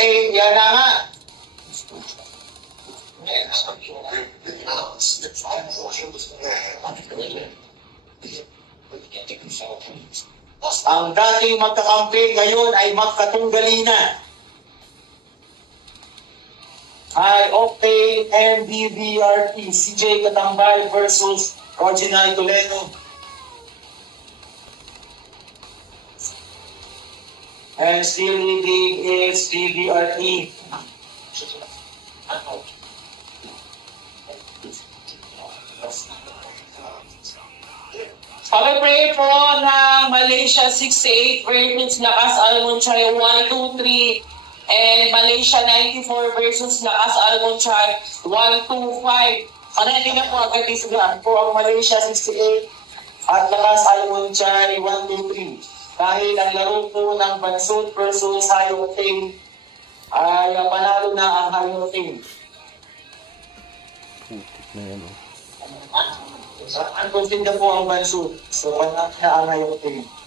Yan na nga. Ang dating magkakampi ngayon ay magkatunggali na. High Octane MDBRT CJ Katambay versus Original Toledo. And still leading is DBRT. Pag-pray po ng Malaysia 68 versus Lakas Almonchay 123 and Malaysia 94 versus Lakas Almonchay 125. Kanina na po agad isagahan po ang Malaysia 68 at Lakas Almonchay 123. Dahil ang laro po ng Bansud versus High Octane ay panalo na ang High Octane. Ang kontinda po ang Bansud. So panalo na ang High Octane.